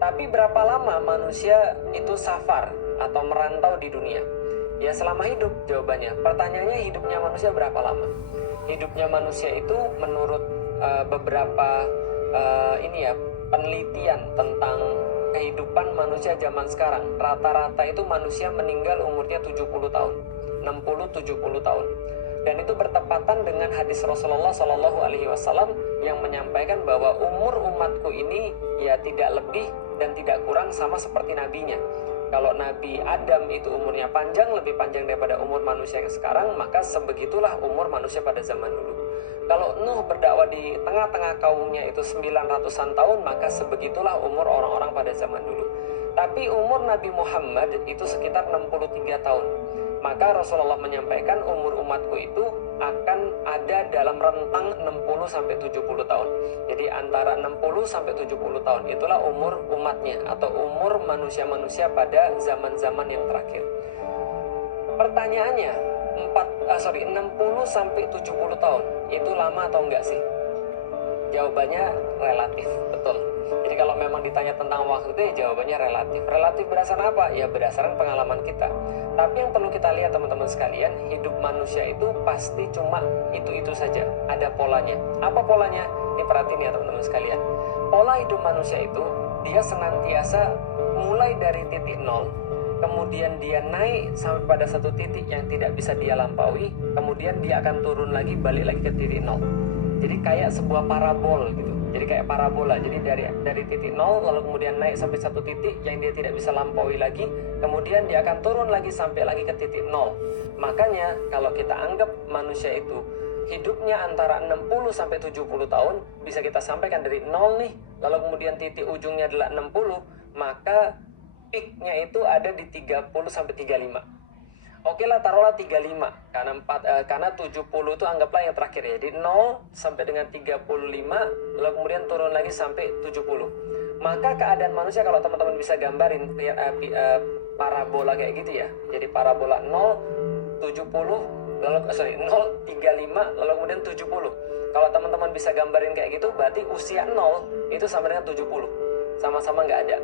Tapi berapa lama manusia itu safar atau merantau di dunia? Ya selama hidup jawabannya. Pertanyaannya hidupnya manusia berapa lama? Hidupnya manusia itu menurut beberapa penelitian tentang kehidupan manusia zaman sekarang. Rata-rata itu manusia meninggal umurnya 70 tahun, 60-70 tahun. Dan itu bertepatan dengan hadis Rasulullah Shallallahu Alaihi Wasallam yang menyampaikan bahwa umur umatku ini ya tidak lebih dan tidak kurang sama seperti nabinya. Kalau Nabi Adam itu umurnya panjang, lebih panjang daripada umur manusia yang sekarang, maka sebegitulah umur manusia pada zaman dulu. Kalau Nuh berdakwah di tengah-tengah kaumnya itu 900-an tahun, maka sebegitulah umur orang-orang pada zaman dulu. Tapi umur Nabi Muhammad itu sekitar 63 tahun. Maka Rasulullah menyampaikan umur umatku itu akan ada dalam rentang 60-70 tahun. Jadi antara 60-70 tahun itulah umur umatnya atau umur manusia-manusia pada zaman-zaman yang terakhir. Pertanyaannya, 60-70 tahun itu lama atau enggak sih? Jawabannya relatif, betul. Jadi kalau memang ditanya tentang waktu itu, ya jawabannya relatif. Relatif berdasarkan apa? Ya berdasarkan pengalaman kita. Tapi yang perlu kita lihat teman-teman sekalian, hidup manusia itu pasti cuma itu-itu saja. Ada polanya. Apa polanya? Ini perhatiin ya teman-teman sekalian. Pola hidup manusia itu, dia senantiasa mulai dari titik nol, kemudian dia naik sampai pada satu titik yang tidak bisa dia lampaui, kemudian dia akan turun lagi, balik lagi ke titik nol. Jadi kayak sebuah parabol gitu. Jadi kayak parabola. Jadi dari titik nol lalu kemudian naik sampai satu titik yang dia tidak bisa lampaui lagi, kemudian dia akan turun lagi sampai lagi ke titik nol. Makanya kalau kita anggap manusia itu hidupnya antara 60-70 tahun, bisa kita sampaikan dari nol nih, lalu kemudian titik ujungnya adalah 60, maka peaknya itu ada di 30-35. Oke lah, taruhlah 35 karena 70 itu anggaplah yang terakhir ya. Jadi 0 sampai dengan 35 lalu kemudian turun lagi sampai 70. Maka keadaan manusia kalau teman-teman bisa gambarin parabola kayak gitu ya. Jadi parabola 0 70 lalu 0 35 lalu kemudian 70. Kalau teman-teman bisa gambarin kayak gitu, berarti usia 0 itu sama dengan 70. Sama-sama nggak ada.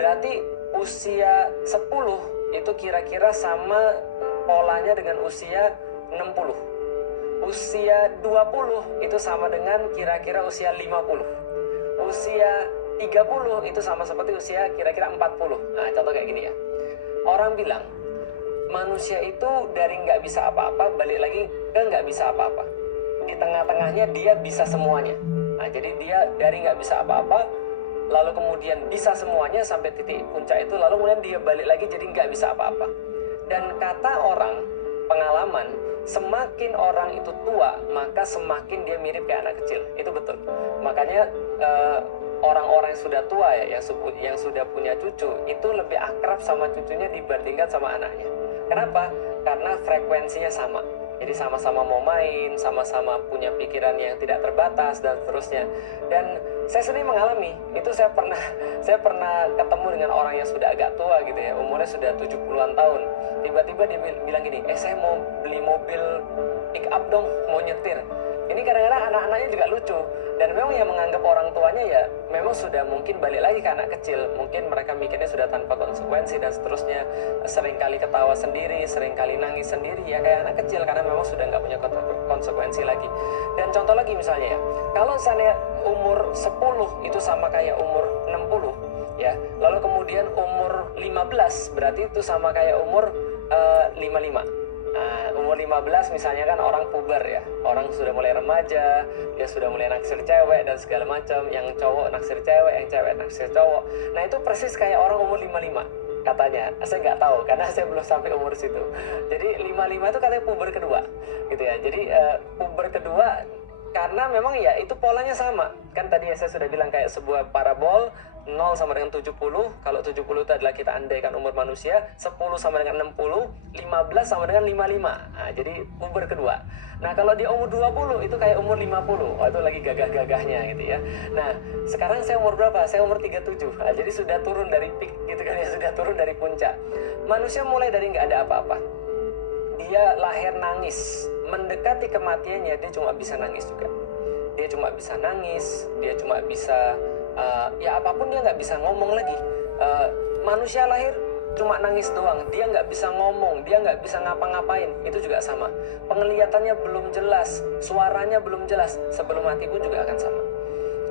Berarti usia 10 itu kira-kira sama polanya dengan usia 60. Usia 20 itu sama dengan kira-kira usia 50. Usia 30 itu sama seperti usia kira-kira 40. Nah, contoh kayak gini ya. Orang bilang, manusia itu dari nggak bisa apa-apa, balik lagi ke nggak bisa apa-apa. Di tengah-tengahnya dia bisa semuanya. Nah, jadi dia dari nggak bisa apa-apa, lalu kemudian bisa semuanya sampai titik puncak itu, lalu kemudian dia balik lagi jadi nggak bisa apa-apa. Dan kata orang, pengalaman, semakin orang itu tua, maka semakin dia mirip kayak anak kecil. Itu betul. Makanya orang-orang yang sudah tua ya, yang sudah punya cucu, itu lebih akrab sama cucunya dibandingkan sama anaknya. Kenapa? Karena frekuensinya sama. Jadi sama-sama mau main, sama-sama punya pikiran yang tidak terbatas dan seterusnya. Dan Saya sendiri mengalami itu. Saya pernah ketemu dengan orang yang sudah agak tua gitu ya, umurnya sudah 70-an tahun. Tiba-tiba dia bilang gini, saya mau beli mobil pick up dong, mau nyetir. Ini kadang-kadang anak-anaknya juga lucu, dan memang yang menganggap orang tuanya ya memang sudah mungkin balik lagi ke anak kecil. Mungkin mereka mikirnya sudah tanpa konsekuensi dan seterusnya, seringkali ketawa sendiri, seringkali nangis sendiri ya kayak anak kecil, karena memang sudah nggak punya konsekuensi lagi. Dan contoh lagi misalnya ya, kalau saya umur 10 itu sama kayak umur 60 ya, lalu kemudian umur 15 berarti itu sama kayak umur 55. Nah, umur 15 misalnya kan orang puber ya, orang sudah mulai remaja, dia sudah mulai naksir cewek dan segala macam, yang cowok naksir cewek, yang cewek naksir cowok. Nah itu persis kayak orang umur 55 katanya. Saya nggak tahu karena saya belum sampai umur situ. Jadi 55 itu katanya puber kedua gitu ya. Jadi puber kedua, karena memang ya itu polanya sama. Kan tadi saya sudah bilang kayak sebuah parabol, 0 sama dengan 70. Kalau 70 itu adalah kita andaikan umur manusia, 10 sama dengan 60, 15 sama dengan 55. Nah, jadi puber kedua. Nah, kalau dia umur 20 itu kayak umur 50. Oh, itu lagi gagah-gagahnya gitu ya. Nah, sekarang saya umur berapa? Saya umur 37. Nah, jadi sudah turun dari peak gitu kan ya, sudah turun dari puncak. Manusia mulai dari nggak ada apa-apa. Dia lahir nangis, mendekati kematiannya dia cuma bisa nangis juga. Dia cuma bisa nangis, dia cuma bisa ya apapun, dia nggak bisa ngomong lagi. Manusia lahir cuma nangis doang, dia nggak bisa ngomong, dia nggak bisa ngapa-ngapain. Itu juga sama. Penglihatannya belum jelas, suaranya belum jelas, sebelum mati pun juga akan sama.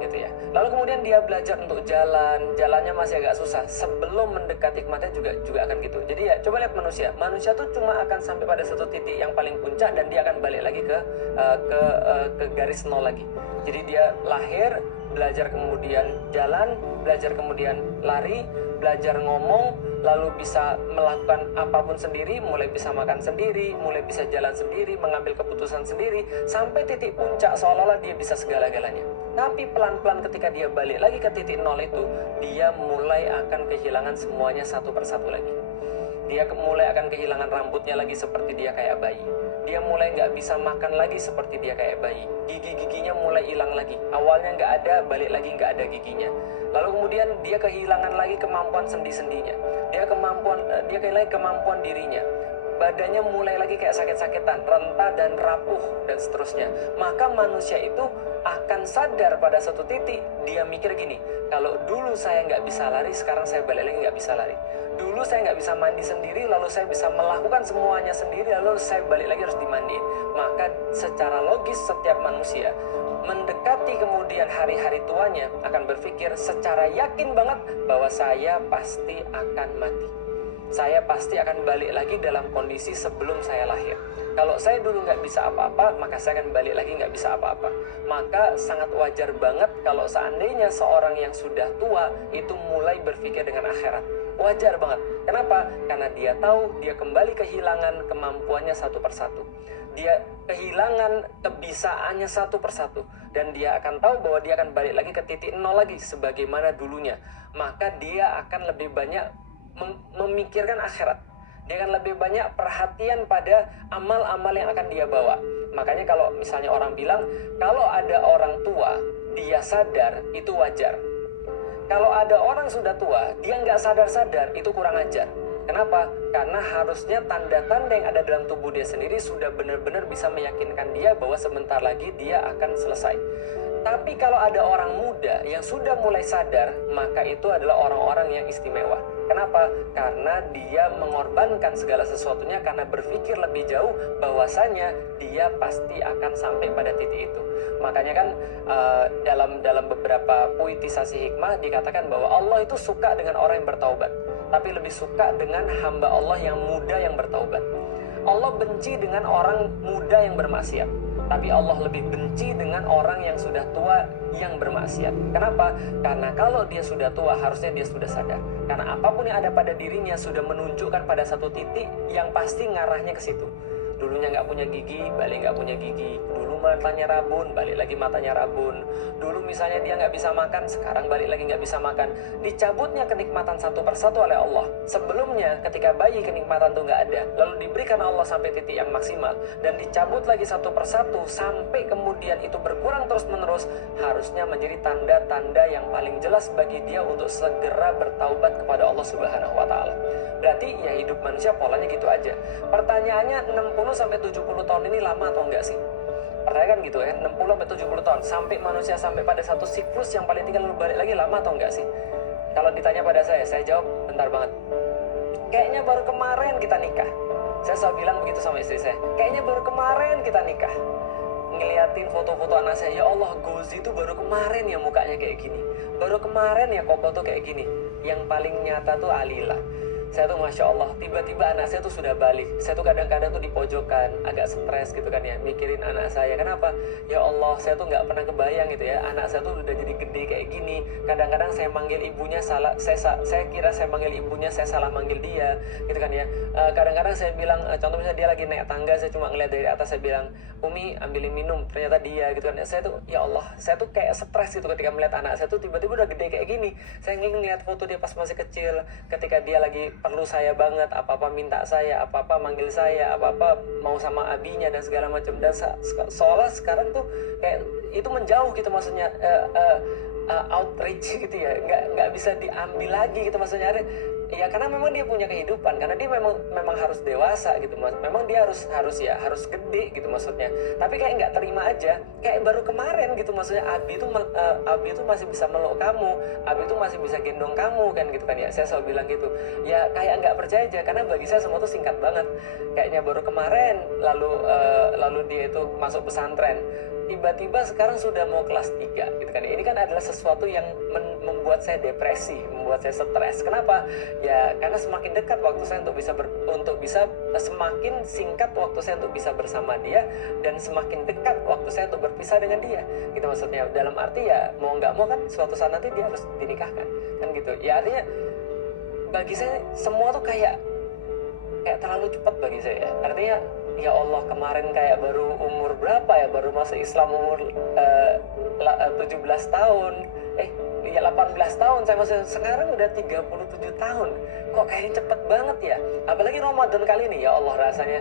Gitu ya. Lalu kemudian dia belajar untuk jalannya masih agak susah. Sebelum mendekati kematian juga akan gitu. Jadi ya coba lihat manusia tuh cuma akan sampai pada satu titik yang paling puncak, dan dia akan balik lagi ke garis nol lagi. Jadi dia lahir, belajar kemudian jalan, belajar kemudian lari, belajar ngomong, lalu bisa melakukan apapun sendiri, mulai bisa makan sendiri, mulai bisa jalan sendiri, mengambil keputusan sendiri, sampai titik puncak seolah-olah dia bisa segala-galanya. Tapi pelan-pelan ketika dia balik lagi ke titik nol itu, dia mulai akan kehilangan semuanya satu persatu lagi. Dia mulai akan kehilangan rambutnya lagi seperti dia kayak bayi. Dia mulai nggak bisa makan lagi seperti dia kayak bayi. Gigi-giginya mulai hilang lagi. Awalnya nggak ada, balik lagi nggak ada giginya. Lalu kemudian dia kehilangan lagi kemampuan sendi-sendinya. Dia kehilangan kemampuan dirinya. Badannya mulai lagi kayak sakit-sakitan, rentah dan rapuh dan seterusnya. Maka manusia itu akan sadar pada satu titik, dia mikir gini, kalau dulu saya nggak bisa lari, sekarang saya balik lagi nggak bisa lari. Dulu saya nggak bisa mandi sendiri, lalu saya bisa melakukan semuanya sendiri, lalu saya balik lagi harus dimandiin. Maka secara logis setiap manusia mendekati kemudian hari-hari tuanya akan berpikir secara yakin banget bahwa saya pasti akan mati. Saya pasti akan balik lagi dalam kondisi sebelum saya lahir. Kalau saya dulu nggak bisa apa-apa, maka saya akan balik lagi nggak bisa apa-apa. Maka sangat wajar banget kalau seandainya seorang yang sudah tua itu mulai berpikir dengan akhirat. Wajar banget. Kenapa? Karena dia tahu dia kembali kehilangan kemampuannya satu persatu. Dia kehilangan kebisaannya satu persatu. Dan dia akan tahu bahwa dia akan balik lagi ke titik nol lagi sebagaimana dulunya. Maka dia akan lebih banyak memikirkan akhirat. Dia akan lebih banyak perhatian pada amal-amal yang akan dia bawa. Makanya kalau misalnya orang bilang, kalau ada orang tua, dia sadar, itu wajar. Kalau ada orang sudah tua, dia nggak sadar-sadar, itu kurang ajar. Kenapa? Karena harusnya tanda-tanda yang ada dalam tubuh dia sendiri sudah benar-benar bisa meyakinkan dia bahwa sebentar lagi dia akan selesai. Tapi kalau ada orang muda yang sudah mulai sadar, maka itu adalah orang-orang yang istimewa. Kenapa? Karena dia mengorbankan segala sesuatunya karena berpikir lebih jauh bahwasanya dia pasti akan sampai pada titik itu. Makanya kan dalam beberapa puitisasi hikmah dikatakan bahwa Allah itu suka dengan orang yang bertaubat, tapi lebih suka dengan hamba Allah yang muda yang bertaubat. Allah benci dengan orang muda yang bermaksiat, tapi Allah lebih benci dengan orang yang sudah tua yang bermaksiat. Kenapa? Karena kalau dia sudah tua, harusnya dia sudah sadar. Karena apapun yang ada pada dirinya sudah menunjukkan pada satu titik yang pasti ngarahnya ke situ. Dulunya nggak punya gigi, balik nggak punya gigi. Dulu dulu matanya rabun, balik lagi matanya rabun. Dulu misalnya dia nggak bisa makan, sekarang balik lagi nggak bisa makan. Dicabutnya kenikmatan satu persatu oleh Allah. Sebelumnya ketika bayi kenikmatan itu nggak ada, lalu diberikan Allah sampai titik yang maksimal, dan dicabut lagi satu persatu sampai kemudian itu berkurang terus menerus, harusnya menjadi tanda-tanda yang paling jelas bagi dia untuk segera bertaubat kepada Allah Subhanahu wa Ta'ala. Berarti ya hidup manusia polanya gitu aja. Pertanyaannya, 60-70 tahun ini lama atau enggak sih? Pertanyaan kan gitu ya, 60-70 tahun sampai manusia sampai pada satu siklus yang paling tinggal lalu balik lagi, lama atau enggak sih? Kalau ditanya pada saya jawab bentar banget. Kayaknya baru kemarin kita nikah. Saya selalu bilang begitu sama istri saya. Kayaknya baru kemarin kita nikah. Ngeliatin foto-foto anak saya, ya Allah, Gozi itu baru kemarin ya mukanya kayak gini. Baru kemarin ya Koko tuh kayak gini. Yang paling nyata tuh Alila. Saya tuh Masya Allah, tiba-tiba anak saya tuh sudah balik. Saya tuh kadang-kadang tuh di pojokan, agak stres gitu kan ya, mikirin anak saya. Kenapa? Ya Allah, saya tuh nggak pernah kebayang gitu ya, anak saya tuh udah jadi gede kayak gini. Kadang-kadang saya manggil ibunya salah, saya kira saya manggil ibunya, saya salah manggil dia gitu kan ya. Kadang-kadang saya bilang, contoh misalnya dia lagi naik tangga, saya cuma ngeliat dari atas, saya bilang, Umi ambilin minum, ternyata dia gitu kan ya. Saya tuh, ya Allah, saya tuh kayak stres gitu ketika melihat anak saya tuh tiba-tiba udah gede kayak gini. Saya ngeliat foto dia pas masih kecil, ketika dia lagi perlu saya banget, apa-apa minta saya, apa-apa manggil saya, apa-apa mau sama abinya dan segala macam. Dan seolah sekarang tuh kayak itu menjauh gitu, maksudnya outreach gitu ya, nggak bisa diambil lagi gitu maksudnya. Ya karena memang dia punya kehidupan, karena dia memang harus dewasa gitu mas, memang dia harus gede gitu maksudnya. Tapi kayak nggak terima aja, kayak baru kemarin gitu maksudnya. Abi itu masih bisa meluk kamu, Abi itu masih bisa gendong kamu kan gitu kan ya. Saya selalu bilang gitu ya, kayak nggak percaya aja, karena bagi saya semua tuh singkat banget. Kayaknya baru kemarin lalu dia itu masuk pesantren, tiba-tiba sekarang sudah mau kelas 3 gitu kan. Ini kan adalah sesuatu yang membuat saya depresi, membuat saya stres. Kenapa? Ya karena semakin dekat waktu saya untuk bisa semakin singkat waktu saya untuk bisa bersama dia, dan semakin dekat waktu saya untuk berpisah dengan dia. Gitu maksudnya. Dalam arti ya mau nggak mau kan suatu saat nanti dia harus dinikahkan kan gitu. Ya artinya bagi saya semua tuh kayak terlalu cepat bagi saya. Artinya ya Allah, kemarin kayak baru umur berapa ya, baru masuk Islam umur 17 tahun, ya 18 tahun saya masih, sekarang udah 37 tahun. Kok kayaknya cepet banget ya. Apalagi Ramadan kali ini, ya Allah, rasanya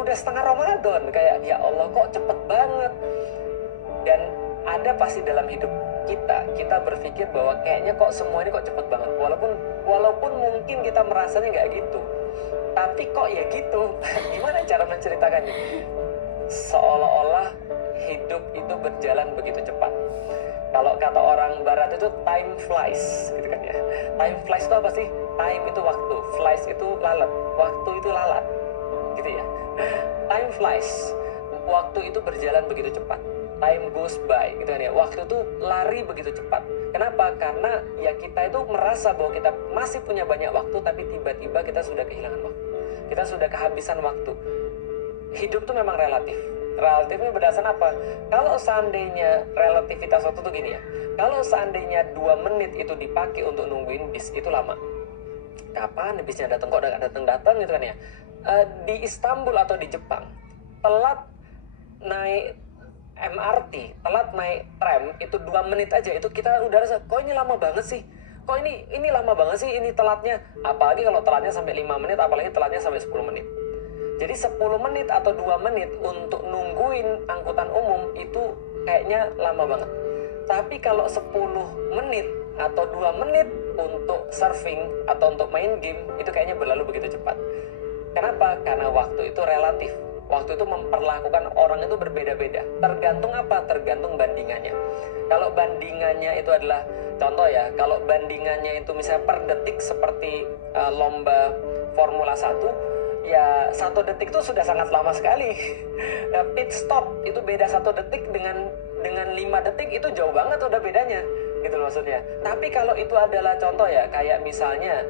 udah setengah Ramadan, kayak ya Allah kok cepet banget. Dan ada pasti dalam hidup kita berpikir bahwa kayaknya kok semua ini kok cepet banget, walaupun mungkin kita merasanya nggak gitu, tapi kok ya gitu. Gimana cara menceritakannya? Seolah-olah hidup itu berjalan begitu cepat. Kalau kata orang barat itu time flies gitu kan ya. Time flies itu apa sih? Time itu waktu, flies itu lalat, waktu itu lalat gitu ya. Time flies, waktu itu berjalan begitu cepat. Time goes by gitu kan ya. Waktu itu lari begitu cepat. Kenapa? Karena ya kita itu merasa bahwa kita masih punya banyak waktu, tapi tiba-tiba kita sudah kehilangan waktu. Kita sudah kehabisan waktu. Hidup itu memang relatif. Relatifnya berdasarkan apa? Kalau seandainya relativitas waktu itu gini ya. Kalau seandainya 2 menit itu dipakai untuk nungguin bis, itu lama. Kapan bisnya datang? Kok udah gak datang-datang gitu kan ya. Di Istanbul atau di Jepang, telat naik MRT, telat naik tram itu 2 menit aja, itu kita udah rasa kok ini lama banget sih, kok ini lama banget sih ini telatnya. Apalagi kalau telatnya sampai 5 menit, apalagi telatnya sampai 10 menit. Jadi 10 menit atau 2 menit untuk nungguin angkutan umum itu kayaknya lama banget. Tapi kalau 10 menit atau 2 menit untuk surfing atau untuk main game, itu kayaknya berlalu begitu cepat. Kenapa? Karena waktu itu relatif. Waktu itu memperlakukan orang itu berbeda-beda. Tergantung apa? Tergantung bandingannya. Kalau bandingannya itu adalah, contoh ya, kalau bandingannya itu misalnya per detik seperti lomba Formula 1, ya 1 detik itu sudah sangat lama sekali. Pit stop itu beda 1 detik dengan 5 detik, itu jauh banget udah bedanya. Gitu maksudnya. Tapi kalau itu adalah contoh ya, kayak misalnya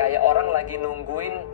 kayak orang lagi nungguin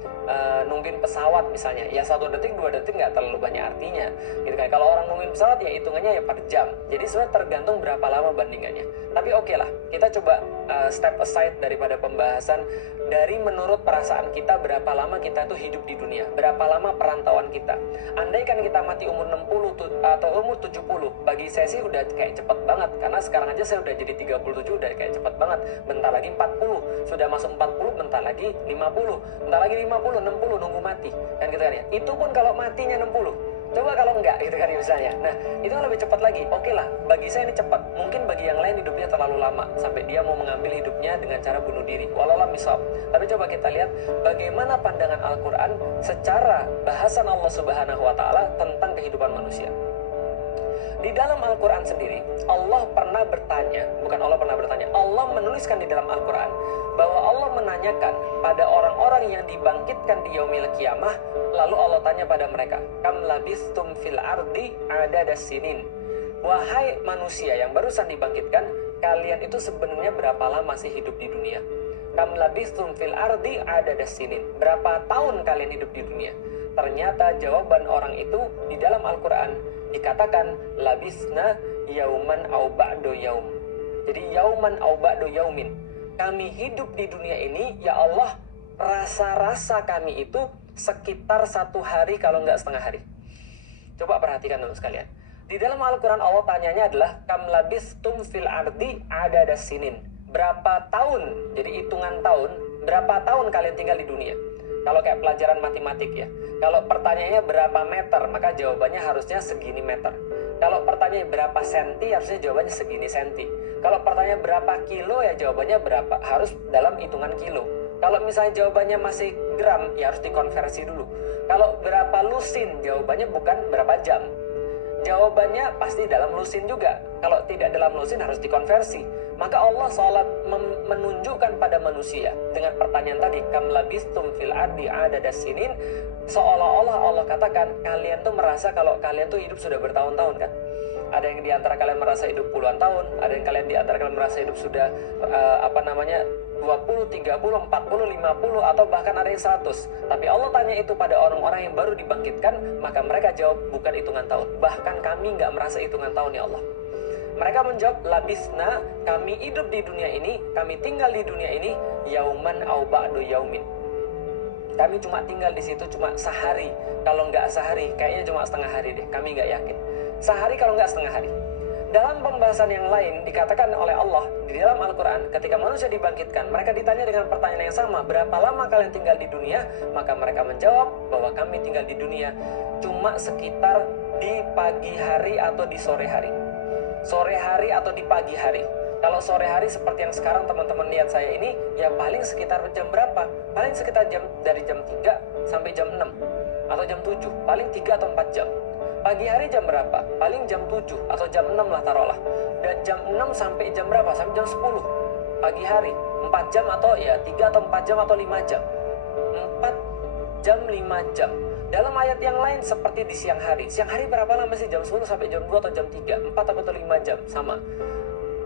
pesawat misalnya, ya 1 detik 2 detik nggak terlalu banyak artinya gitu kan. Kalau orang nungguin pesawat ya hitungannya ya per jam. Jadi sebenarnya tergantung berapa lama bandingannya. Tapi oke lah, kita coba step aside daripada pembahasan dari menurut perasaan kita berapa lama kita itu hidup di dunia, berapa lama perantauan kita. Andaikan kita mati umur 60 atau umur 70, bagi saya sih udah kayak cepet banget, karena sekarang aja saya udah jadi 37, udah kayak cepet banget. Bentar lagi 40, sudah masuk 40, bentar lagi 50, bentar lagi 50, 60, nunggu mati kan gitu kan ya. Itu pun kalau matinya 60, coba kalau enggak gitu kan misalnya. Nah itu kan lebih cepat lagi. Oke lah, bagi saya ini cepat. Mungkin bagi yang lain hidupnya terlalu lama sampai dia mau mengambil hidupnya dengan cara bunuh diri. Walaupun misal. Tapi coba kita lihat bagaimana pandangan Al-Quran secara bahasan Allah Subhanahu Wa Taala tentang kehidupan manusia. Di dalam Al-Quran sendiri, Allah pernah bertanya, bukan Allah pernah bertanya, Allah menuliskan di dalam Al-Quran bahwa Allah menanyakan pada orang-orang yang dibangkitkan di yaumil qiyamah, lalu Allah tanya pada mereka, kam labistum fil ardi adada sinin. Wahai manusia yang barusan dibangkitkan, kalian itu sebenarnya berapa lama sih hidup di dunia? Kam labistum fil ardi adada sinin. Berapa tahun kalian hidup di dunia? Ternyata jawaban orang itu di dalam Al-Quran dikatakan labisna yauman au ba'du yaum. Jadi yauman au ba'du yaumin. Kami hidup di dunia ini, ya Allah, rasa-rasa kami itu sekitar 1 hari kalau nggak setengah hari. Coba perhatikan dulu sekalian. Di dalam Al-Quran Allah tanyanya adalah kam labistum fil ardi adada sinin. Berapa tahun, jadi hitungan tahun, berapa tahun kalian tinggal di dunia? Kalau kayak pelajaran matematik ya. Kalau pertanyaannya berapa meter, maka jawabannya harusnya segini meter. Kalau pertanyaannya berapa senti, harusnya jawabannya segini senti. Kalau pertanyaan berapa kilo, ya jawabannya berapa, harus dalam hitungan kilo. Kalau misalnya jawabannya masih gram, ya harus dikonversi dulu. Kalau berapa lusin, jawabannya bukan berapa jam. Jawabannya pasti dalam lusin juga. Kalau tidak dalam lusin harus dikonversi. Maka Allah seolah menunjukkan pada manusia dengan pertanyaan tadi, kam labistum fil ardi adada sinin, seolah-olah Allah katakan kalian tuh merasa kalau kalian tuh hidup sudah bertahun-tahun kan. Ada yang di antara kalian merasa hidup puluhan tahun, ada yang kalian di antara kalian merasa hidup sudah 20, 30, 40, 50 atau bahkan ada yang 100. Tapi Allah tanya itu pada orang-orang yang baru dibangkitkan, maka mereka jawab bukan hitungan tahun. Bahkan kami nggak merasa hitungan tahun ya Allah. Mereka menjawab labisna, kami hidup di dunia ini, kami tinggal di dunia ini yauman au ba'du yaumin. Kami cuma tinggal di situ cuma sehari. Kalau nggak sehari, kayaknya cuma setengah hari deh. Kami nggak yakin. Sehari kalau nggak setengah hari. Dalam pembahasan yang lain dikatakan oleh Allah di dalam Al-Quran, ketika manusia dibangkitkan, mereka ditanya dengan pertanyaan yang sama, berapa lama kalian tinggal di dunia? Maka mereka menjawab bahwa kami tinggal di dunia cuma sekitar di pagi hari atau di sore hari. Sore hari atau di pagi hari. Kalau sore hari seperti yang sekarang teman-teman lihat saya ini, ya paling sekitar jam berapa? Paling sekitar dari jam 3 sampai jam 6 atau jam 7, paling 3 atau 4 jam. Pagi hari jam berapa? Paling jam 7 atau jam 6 lah taruhlah. Dan jam 6 sampai jam berapa? Sampai jam 10 pagi hari. 4 jam atau ya 3 atau 4 jam atau 5 jam. 4 jam 5 jam. Dalam ayat yang lain seperti di siang hari. Siang hari berapa lama sih? Jam 10 sampai jam 2 atau jam 3? 4 atau 5 jam? Sama.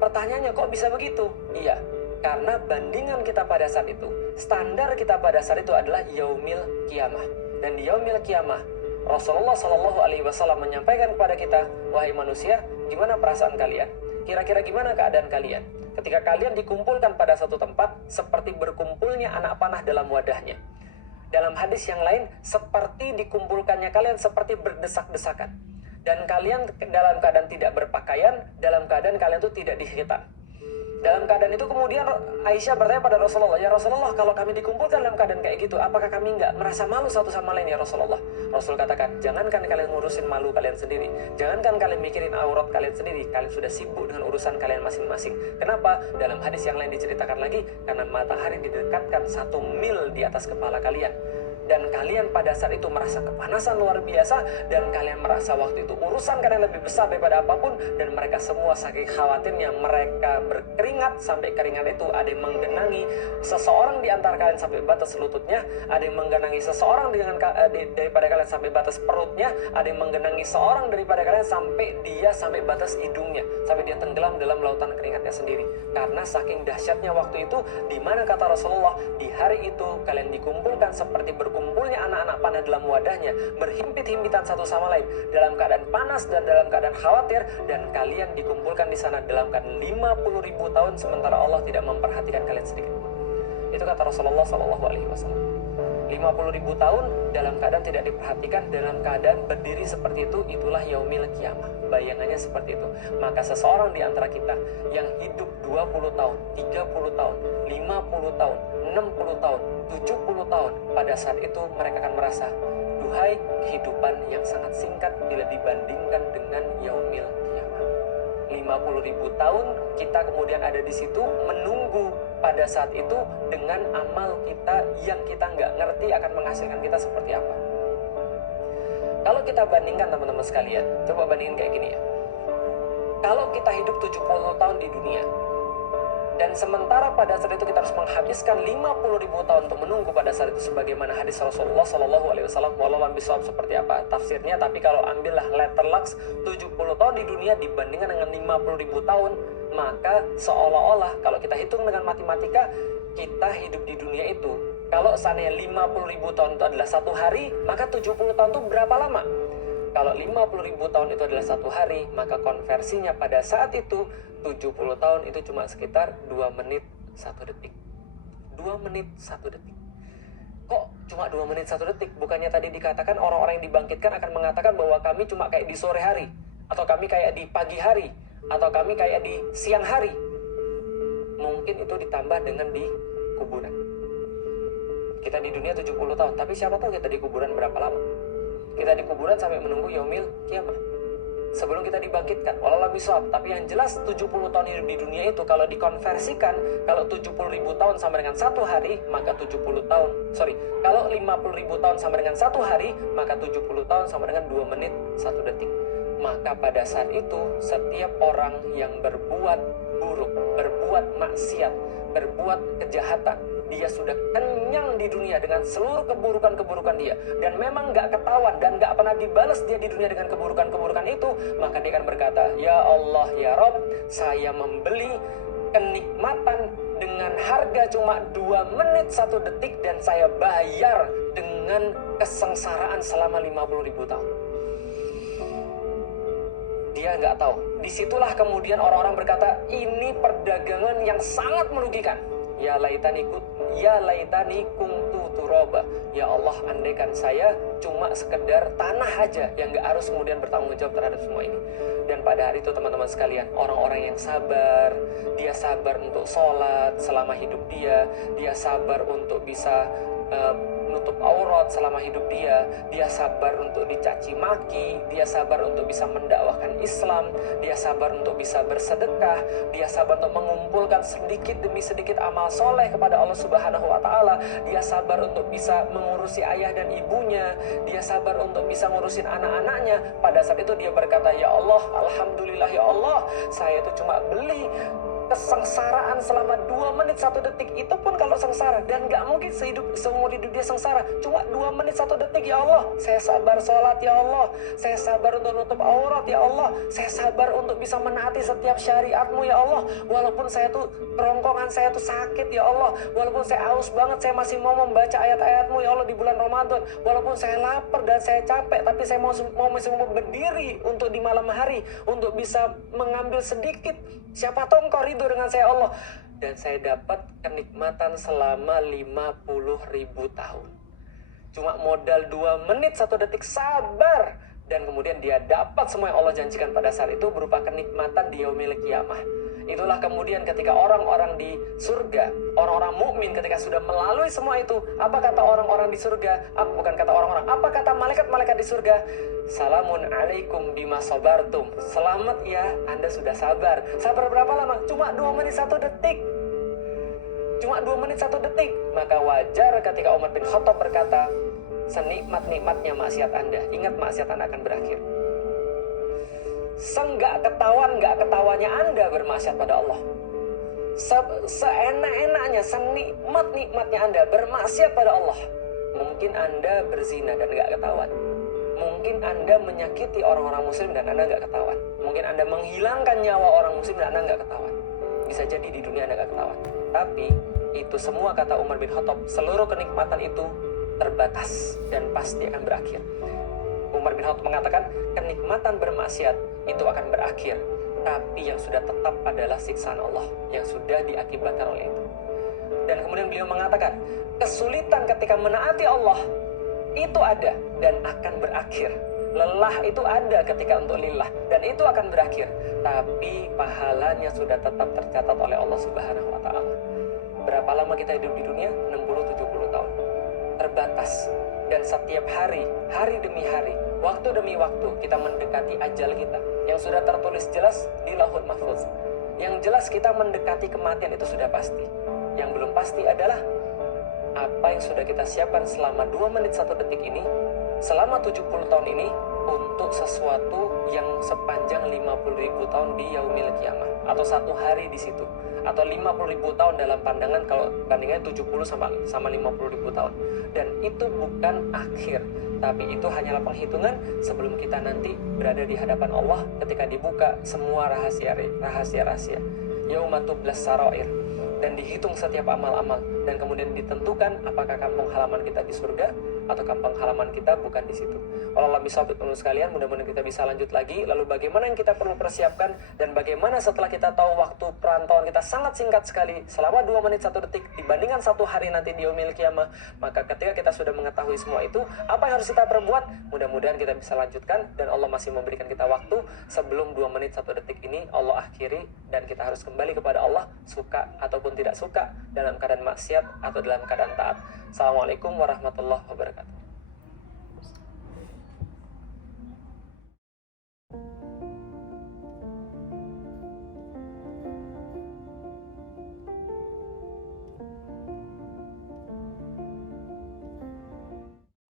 Pertanyaannya kok bisa begitu? Iya, karena bandingan kita pada saat itu, standar kita pada saat itu adalah yaumil qiyamah. Dan di yaumil qiyamah, Rasulullah Shallallahu Alaihi Wasallam menyampaikan kepada kita, wahai manusia, gimana perasaan kalian? Kira-kira gimana keadaan kalian? Ketika kalian dikumpulkan pada satu tempat, seperti berkumpulnya anak panah dalam wadahnya. Dalam hadis yang lain, seperti dikumpulkannya kalian seperti berdesak-desakan. Dan kalian dalam keadaan tidak berpakaian, dalam keadaan kalian itu tidak dihitan. Dalam keadaan itu kemudian Aisyah bertanya pada Rasulullah, ya Rasulullah, kalau kami dikumpulkan dalam keadaan kayak gitu, apakah kami nggak merasa malu satu sama lain ya Rasulullah? Rasul katakan, jangankan kalian ngurusin malu kalian sendiri, jangankan kalian mikirin aurat kalian sendiri, kalian sudah sibuk dengan urusan kalian masing-masing. Kenapa? Dalam hadis yang lain diceritakan lagi, karena matahari didekatkan 1 mil di atas kepala kalian. Dan kalian pada saat itu merasa kepanasan luar biasa, dan kalian merasa waktu itu urusan kalian lebih besar daripada apapun, dan mereka semua saking khawatirnya mereka berkeringat sampai keringat itu ada yang menggenangi seseorang di antara kalian sampai batas lututnya, ada yang menggenangi seseorang daripada kalian sampai batas perutnya, ada yang menggenangi seorang daripada kalian sampai batas hidungnya, sampai dia tenggelam dalam lautan keringatnya sendiri. Karena saking dahsyatnya waktu itu, di mana kata Rasulullah, di hari itu kalian dikumpulkan seperti berkumpulnya anak-anak panah dalam wadahnya, berhimpit-himpitan satu sama lain, dalam keadaan panas dan dalam keadaan khawatir, dan kalian dikumpulkan di sana dalam keadaan 50.000 tahun, sementara Allah tidak memperhatikan kalian sedikit pun. Itu kata Rasulullah SAW. 50.000 tahun dalam keadaan tidak diperhatikan, dalam keadaan berdiri seperti itu, itulah yaumil qiyamah. Bayangannya seperti itu. Maka seseorang di antara kita yang hidup 20 tahun, 30 tahun, 50 tahun, 60 tahun, 70 tahun, pada saat itu mereka akan merasa, duhai kehidupan yang sangat singkat bila dibandingkan dengan yaumil qiyamah. 50.000 tahun kita kemudian ada di situ menunggu pada saat itu dengan amal kita yang kita nggak ngerti akan menghasilkan kita seperti apa. Kalau kita bandingkan teman-teman sekalian, coba bandingin kayak gini ya. Kalau kita hidup 70 tahun di dunia, dan sementara pada saat itu kita harus menghabiskan 50.000 tahun untuk menunggu pada saat itu, sebagaimana hadis Rasulullah SAW, walau bisawab seperti apa tafsirnya, tapi kalau ambillah letter lux 70 tahun di dunia dibandingkan dengan 50.000 tahun, maka seolah-olah kalau kita hitung dengan matematika, kita hidup di dunia itu, kalau seandainya 50.000 tahun itu adalah satu hari, maka 70 tahun itu berapa lama? Kalau 50.000 tahun itu adalah satu hari, maka konversinya pada saat itu 70 tahun itu cuma sekitar 2 menit 1 detik. 2 menit 1 detik. Kok cuma 2 menit 1 detik? Bukannya tadi dikatakan orang-orang yang dibangkitkan akan mengatakan bahwa kami cuma kayak di sore hari, atau kami kayak di pagi hari, atau kami kayak di siang hari. Mungkin itu ditambah dengan di kuburan. Kita di dunia 70 tahun, tapi siapa tahu kita di kuburan berapa lama? Kita di kuburan sampai menunggu yaumil qiyamah, sebelum kita dibangkitkan. Walau bisawab, tapi yang jelas 70 tahun hidup di dunia itu kalau dikonversikan, kalau 70.000 tahun sama dengan satu hari, maka 70 tahun, kalau 50.000 tahun sama dengan satu hari, maka 70 tahun sama dengan 2 menit 1 detik. Maka pada saat itu, setiap orang yang berbuat buruk, berbuat maksiat, berbuat kejahatan, dia sudah kenyang di dunia dengan seluruh keburukan-keburukan dia, dan memang gak ketahuan dan gak pernah dibalas dia di dunia dengan keburukan-keburukan itu, maka dia akan berkata, ya Allah, ya Rob, saya membeli kenikmatan dengan harga cuma 2 menit 1 detik, dan saya bayar dengan kesengsaraan selama 50.000 tahun. Dia nggak tahu. Disitulah kemudian orang-orang berkata, ini perdagangan yang sangat merugikan. Ya laitani kuntu turaba. Ya Allah, andaikan saya cuma sekedar tanah aja yang nggak harus kemudian bertanggung jawab terhadap semua ini. Dan pada hari itu teman-teman sekalian, orang-orang yang sabar, dia sabar untuk sholat selama hidup dia sabar untuk bisa nutup aurat selama hidup dia sabar untuk dicaci maki, dia sabar untuk bisa mendakwahkan Islam, dia sabar untuk bisa bersedekah, dia sabar untuk mengumpulkan sedikit demi sedikit amal soleh kepada Allah Subhanahu wa Ta'ala, dia sabar untuk bisa mengurusi ayah dan ibunya, dia sabar untuk bisa ngurusin anak-anaknya. Pada saat itu dia berkata, ya Allah, alhamdulillah ya Allah, saya itu cuma beli kesengsaraan selama 2 menit 1 detik. Itu pun kalau sengsara, dan gak mungkin seumur hidup dia sengsara, cuma 2 menit 1 detik. Ya Allah, saya sabar sholat ya Allah, saya sabar untuk nutup aurat ya Allah, saya sabar untuk bisa menaati setiap syariatmu ya Allah, walaupun saya tuh kerongkongan saya tuh sakit ya Allah, walaupun saya haus banget, saya masih mau membaca ayat-ayatmu ya Allah di bulan Ramadan, walaupun saya lapar dan saya capek, tapi saya masih mau berdiri untuk di malam hari untuk bisa mengambil sedikit. Siapa tahu engkau ridho dengan saya Allah. Dan saya dapat kenikmatan selama 50.000 tahun. Cuma modal 2 menit 1 detik sabar, dan kemudian dia dapat semua yang Allah janjikan pada saat itu berupa kenikmatan di yaumil qiyamah. Itulah kemudian ketika orang-orang di surga, orang-orang mukmin ketika sudah melalui semua itu, apa kata orang-orang di surga? Bukan kata orang-orang, apa kata malaikat-malaikat di surga? Salamun alaikum bima sabartum. Selamat ya, Anda sudah sabar. Sabar berapa lama? Cuma 2 menit 1 detik. Cuma 2 menit 1 detik. Maka wajar ketika Umar bin Khattab berkata, senikmat-nikmatnya maksiat Anda, ingat maksiat Anda akan berakhir. Senggak ketawanya Anda bermaksiat pada Allah, seenak-enaknya, senikmat-nikmatnya Anda bermaksiat pada Allah. Mungkin Anda berzina dan gak ketahuan. Mungkin Anda menyakiti orang-orang muslim dan Anda gak ketahuan. Mungkin Anda menghilangkan nyawa orang muslim dan Anda gak ketahuan. Bisa jadi di dunia Anda gak ketahuan. Tapi itu semua, kata Umar bin Khattab, seluruh kenikmatan itu terbatas dan pasti akan berakhir. Umar bin Khattab mengatakan, kenikmatan bermaksiat itu akan berakhir, tapi yang sudah tetap adalah siksaan Allah yang sudah diakibatkan oleh itu. Dan kemudian beliau mengatakan, kesulitan ketika menaati Allah itu ada dan akan berakhir. Lelah itu ada ketika untuk lillah dan itu akan berakhir. Tapi pahalanya sudah tetap tercatat oleh Allah Subhanahu wa taala. Berapa lama kita hidup di dunia? 60-70 tahun. Terbatas. Dan setiap hari, hari demi hari, waktu demi waktu kita mendekati ajal kita yang sudah tertulis jelas di Lauhul Mahfuz. Yang jelas kita mendekati kematian itu sudah pasti. Yang belum pasti adalah apa yang sudah kita siapkan selama 2 menit 1 detik ini, selama 70 tahun ini, untuk sesuatu yang sepanjang 50.000 tahun di yaumil qiyamah, atau 1 hari di situ, atau 50.000 tahun dalam pandangan kalau bandingannya 70 sama 50.000 tahun. Dan itu bukan akhir, tapi itu hanyalah penghitungan sebelum kita nanti berada di hadapan Allah ketika dibuka semua rahasia-rahasia. Yauma tublas sarair, dan dihitung setiap amal-amal, dan kemudian ditentukan apakah kampung halaman kita di surga atau kampung halaman kita bukan di situ. Allah bisa sekalian, mudah-mudahan kita bisa lanjut lagi. Lalu bagaimana yang kita perlu persiapkan, dan bagaimana setelah kita tahu waktu perantauan kita sangat singkat sekali, selama 2 menit 1 detik dibandingkan 1 hari nanti di yaumil qiyamah. Maka ketika kita sudah mengetahui semua itu, apa yang harus kita perbuat? Mudah-mudahan kita bisa lanjutkan, dan Allah masih memberikan kita waktu sebelum 2 menit 1 detik ini Allah akhiri, dan kita harus kembali kepada Allah, suka ataupun tidak suka, dalam keadaan maksiat atau dalam keadaan taat. Assalamualaikum warahmatullahi wabarakatuh.